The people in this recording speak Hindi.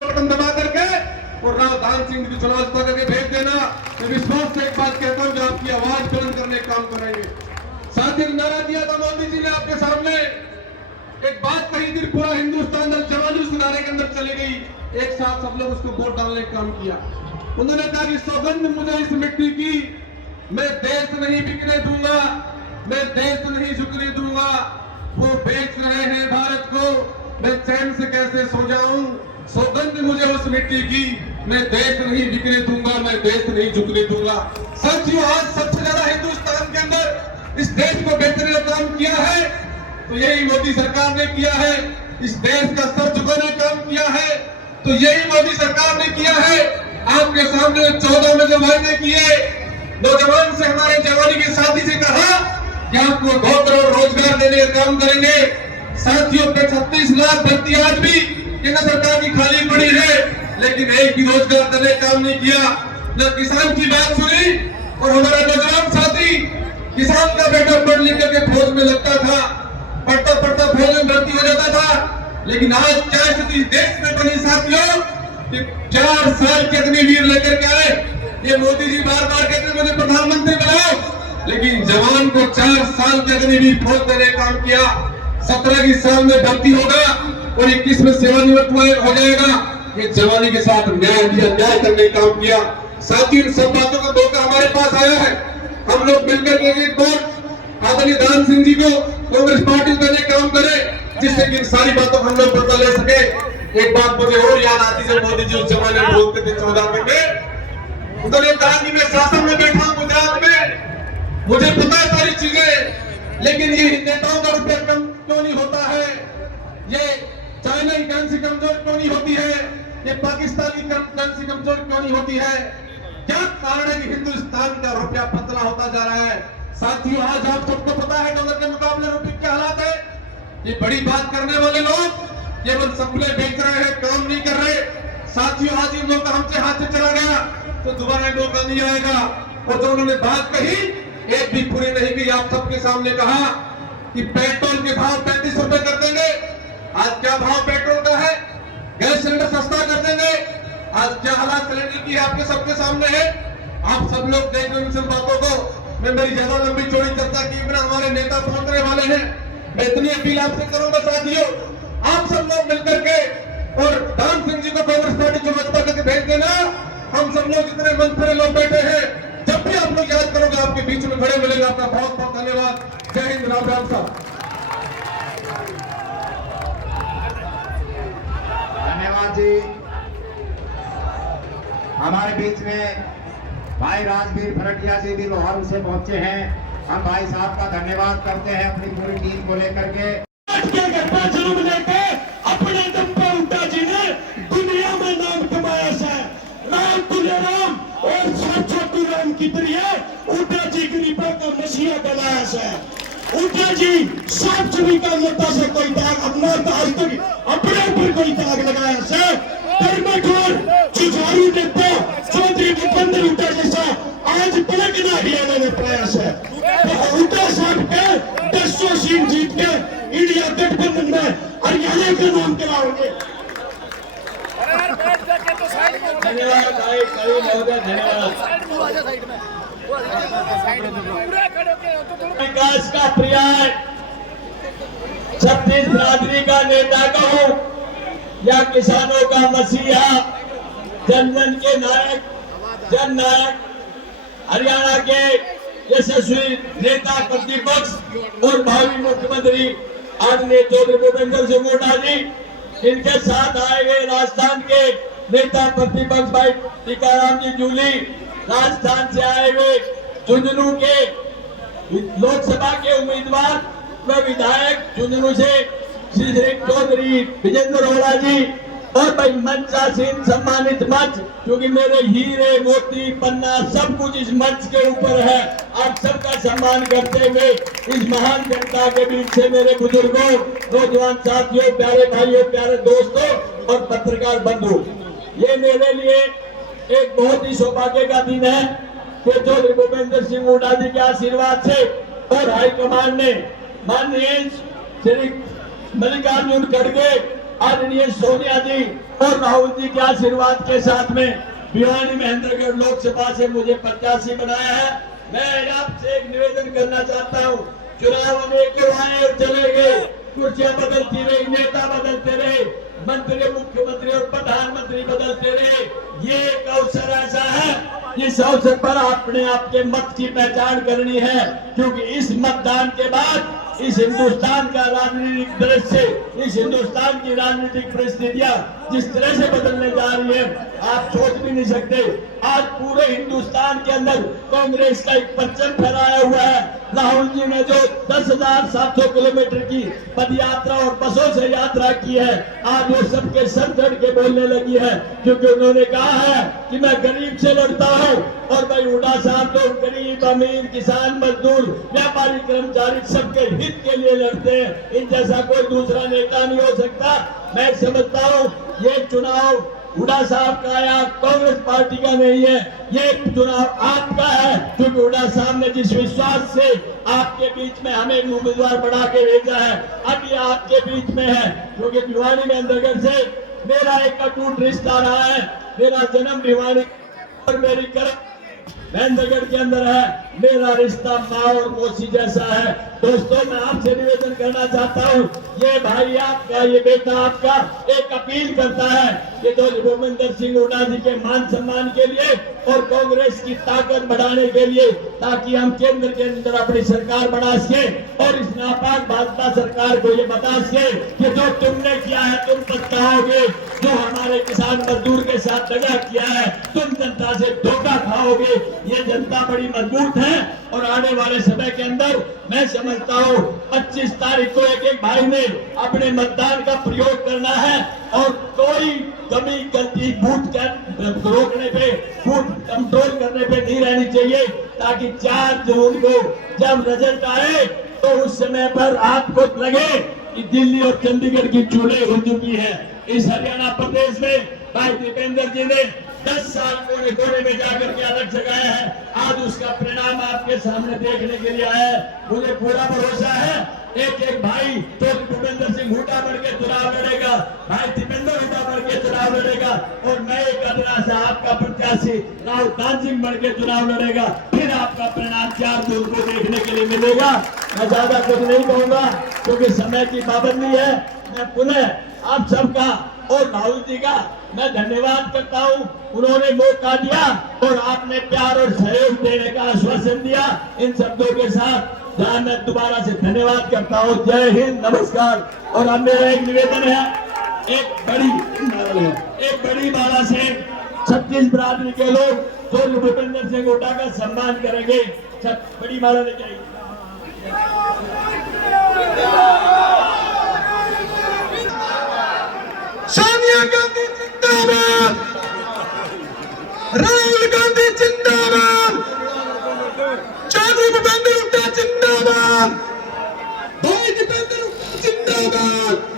बटन दबा करके और राव दान सिंह की चुनाव जिता करके भेज देना। मैं विश्वास से एक बात कहता हूं, जो आपकी आवाज बुलंद करने का काम करेंगे। साथ ही नारा दिया था मोदी जी ने आपके सामने, एक बात कही थी, पूरा हिंदुस्तान दल जवानी उस नारे के अंदर चली गई, एक साथ सब लोग उसको वोट डालने का काम किया। उन्होंने कहा कि सौगंध मुझे इस मिट्टी की, मैं देश नहीं बिकने दूंगा, मैं देश नहीं झुकने दूंगा। वो बेच रहे हैं भारत को, मैं चैन से कैसे सो जाऊं। सौगंध मुझे उस मिट्टी की, मैं देश नहीं बिकने दूंगा, मैं देश नहीं झुकने दूंगा। साथियों, आज सबसे ज्यादा हिंदुस्तान के अंदर इस देश को बेचने का काम किया है तो यही मोदी सरकार ने किया है। इस देश का सर झुकाने का काम किया है तो यही मोदी सरकार ने किया है। आपके सामने 14 में जो वायदे किए, नौजवान से हमारे जवानी की साथी से कहा कि आपको 2 करोड़ रोजगार देने का काम करेंगे। साथियों, पे 36 लाख भर्ती आज भी केंद्र सरकार की खाली पड़ी है, लेकिन एक भी रोजगार देने का काम नहीं किया। न किसान की बात सुनी, और हमारा नौजवान साथी किसान का बेटा पढ़ लिख करके फौज में लगता था, पढ़ता पढ़ता फौज में भर्ती हो जाता था। लेकिन आज क्या स्थिति देश में बनी साथियों कि 4 साल के अग्निवीर लेकर के आए। ये मोदी जी बार बार कहते मुझे प्रधानमंत्री बनाओ, लेकिन जवान को 4 साल के अग्निवीर फौज देने का काम किया। 17 साल में भर्ती होगा और 21 में सेवानिवृत्त हो जाएगा। ये जवानी के साथ न्याय दिया, न्याय करने का काम किया। साथियों, इन सब बातों का मौका हमारे पास आया है। हम लोग मिलकर के एक वोट आदरणीय दान सिंह जी को कांग्रेस पार्टी देने का काम करें, जिससे कि इन सारी बातों को हम लोग बदला ले सके। एक बात मुझे और याद आती, जब मोदी जी उस जमाने में बोलते थे 14 में, उन्होंने कहा कि मैं शासन में बैठा हूं गुजरात में, मुझे पता है सारी चीजें, लेकिन ये नेताओं का रुपया कम क्यों नहीं होता है, ये चाइना की करेंसी कमजोर क्यों नहीं होती है, ये पाकिस्तान की करेंसी कमजोर क्यों नहीं होती है। क्या कारण है कि हिंदुस्तान का रुपया पतला होता जा रहा है। साथियों, आज आप सबको पता है डॉलर के मुकाबले रुपये क्या हालात है। ये बड़ी बात करने वाले लोग केवल सपने बेच रहे हैं, काम नहीं कर रहे। साथियों, आज ये मौका हमसे हाथ से चला गया तो दोबारा मौका नहीं आएगा। और जो उन्होंने बात कही, एक भी पूरी नहीं की। आप सबके सामने कहा कि पेट्रोल के भाव 35 रुपए कर देंगे। आज क्या भाव पेट्रोल का है? गैस सिलेंडर सस्ता कर देंगे। आज क्या हालात सिलेंडर की आपके सबके सामने है। आप सब लोग देख रहे हैं इन सब बातों को। मैं मेरी ज्यादा लंबी चौड़ी चर्चा की बिना, हमारे नेता पहुंचने वाले हैं। मैं इतनी अपील आपसे करूंगा साथियों, आप सब लोग मिलकर के और दान सिंह जी को कांग्रेस पार्टी को मजबूत करके भेज देना। हम सब लोग जितने मंच पर लोग बैठे हैं, जब भी आप लोग याद करोगे आपके बीच में खड़े मिलेगा। आपका बहुत बहुत धन्यवाद। जय हिंद, राम राम साहब। धन्यवाद जी। हमारे बीच में भाई राजवीर भरटिया जी भी लोहारू से पहुंचे हैं। हम भाई साहब का धन्यवाद करते हैं अपनी पूरी टीम को लेकर के। अपने दम पर उड्डा जी ने दुनिया में नाम कमाया है। राम तुल्य राम और छोटू राम की तरह उड्डा जी गरीबों का मसीहा बनाया है। उड्डा जी साफ छवि का नेता से कोई दाग अपना आज तक अपने ऊपर कोई दाग लगाया है। जुझारू नेता चौधरी भूपेंद्र हुड्डा जैसा आज पलटना हरियाणा में प्रयास है। तो हुड्डा साहब के 10 सीट जीत के इंडिया गठबंधन में हरियाणा का नाम कराओगे। धन्यवाद विकास का पर्याय छत्तीस बिरादरी का नेता कहूं या किसानों का मसीहा, जन जन के नायक, जन नायक, हरियाणा के यशस्वी नेता प्रतिपक्ष और भावी मुख्यमंत्री आदरणीय चौधरी भूपेंद्र सिंह हुड्डा जी, इनके साथ आए हुए राजस्थान के नेता प्रतिपक्ष भाई टीकाराम जी जूली, राजस्थान से आए हुए झुंझुनू के लोकसभा के उम्मीदवार व विधायक झुंझुनू से श्री चौधरी विजेंद्र रोड़ा जी, और भाई मंचासीन सम्मानित मंच, क्योंकि मेरे हीरे मोती पन्ना सब कुछ इस मंच के ऊपर है। आप सबका सम्मान करते हुए इस महान जनता के बीच से मेरे बुजुर्गों, नौजवान साथियों, प्यारे भाइयों, प्यारे दोस्तों और पत्रकार बंधु, ये मेरे लिए एक बहुत ही सौभाग्य का दिन है कि चौधरी भूपेंद्र सिंह हुड्डा जी के आशीर्वाद से और हाईकमान ने माननीय श्री मल्लिकार्जुन खड़गे आदरणीय सोनिया जी और राहुल जी के आशीर्वाद के साथ में भिवानी महेंद्रगढ़ लोकसभा से मुझे प्रत्याशी बनाया है। मैं आपसे एक निवेदन करना चाहता हूँ, चुनाव में क्यों आए और चले गए, कुर्सियां बदलती रही, नेता बदलते रहे, मंत्री मुख्यमंत्री और प्रधानमंत्री बदलते रहे। ये एक अवसर ऐसा है, इस अवसर पर अपने आपके मत की पहचान करनी है, क्योंकि इस मतदान के बाद इस हिंदुस्तान का राजनीतिक दृश्य, इस हिंदुस्तान की राजनीतिक परिस्थितियां जिस तरह से बदलने जा रही है, आप सोच भी नहीं सकते। आज पूरे हिंदुस्तान के अंदर कांग्रेस का एक परचम फहराया हुआ है। राहुल जी ने जो 10,700 किलोमीटर की पद यात्रा और बसों से यात्रा की है, आज वो सबके सर चढ़ के बोलने लगी है, क्योंकि उन्होंने कहा है कि मैं गरीब से लड़ता हूँ। और भाई हुड्डा साहब तो गरीब, अमीर, किसान, मजदूर, व्यापारी, कर्मचारी सबके हित के लिए लड़ते हैं। इन जैसा कोई दूसरा नेता नहीं हो सकता। मैं समझता हूँ ये चुनाव हुड्डा साहब का या कांग्रेस पार्टी का नहीं है, ये चुनाव आपका है, क्योंकि हुड्डा साहब ने जिस विश्वास से आपके बीच में हमें उम्मीदवार बना के भेजा है, अब ये आपके बीच में है। क्योंकि भिवानी में अंतर्गत से मेरा एक अटूट रिश्ता रहा है। मेरा जन्म भिवानी और मेरी कर्म महेंद्रगढ़ के अंदर है। मेरा रिश्ता माँ और मौसी जैसा है। दोस्तों, मैं आपसे निवेदन करना चाहता हूँ, ये भाई आपका, ये बेटा आपका एक अपील करता है कि जो भूपेंद्र सिंह हुड्डा जी के मान सम्मान के लिए और कांग्रेस की ताकत बढ़ाने के लिए, ताकि हम केंद्र के अंदर अपनी सरकार बना सके और इस नापाक भाजपा सरकार को ये बता सके कि जो तुमने किया है तुम पछताओगे, जो हमारे किसान मजदूर के साथ दगा किया है तुम जनता से धोखा खाओगे। ये जनता बड़ी मजबूत है और आने वाले समय के अंदर मैं समझता हूँ 25 तारीख को एक भाई ने अपने मतदान का प्रयोग करना है और कोई कमी गलती बूथ रोकने पे, बूथ कंट्रोल करने पे नहीं रहनी चाहिए, ताकि 4 जून को जब रिजल्ट आए तो उस समय पर आपको लगे कि दिल्ली और चंडीगढ़ की चूल्हे हो चुकी है। इस हरियाणा प्रदेश में भाई दीपेंद्र जी ने 10 साल कोने कोने में जाकर के अलग जगाया है। आज उसका परिणाम आपके सामने देखने के लिए आया है। मुझे पूरा भरोसा है एक भाई तो भूपेंद्र सिंह हुड्डा बढ़ के चुनाव लड़ेगा, भाई दीपेंद्र हुड्डा बढ़ के चुनाव लड़ेगा और मैं एक अदना से आपका प्रत्याशी राहुल सिंह बढ़ के चुनाव लड़ेगा। फिर आपका परिणाम 4 जून को देखने के लिए मिलेगा। मैं ज्यादा कुछ नहीं कहूंगा क्योंकि समय की पाबंदी है। मैं पुनः आप सबका और राहुल जी का मैं धन्यवाद करता हूं। उन्होंने मौका दिया और आपने प्यार और सहयोग देने का आश्वासन दिया। इन शब्दों के साथ मैं दोबारा से धन्यवाद करता हूं। जय हिंद, नमस्कार। और अब मेरा एक निवेदन है, एक बड़ी माला से 36 बिरादरी के लोग जो भूपेंद्र सिंह हुड्डा का सम्मान करेंगे, बड़ी माला लेके आइए। सोनिया गांधी जिंदाबाद, राहुल गांधी जिंदाबाद, चौधरी भूपेंद्र हुड्डा जिंदाबाद, भाई दीपेंद्र हुड्डा जिंदाबाद।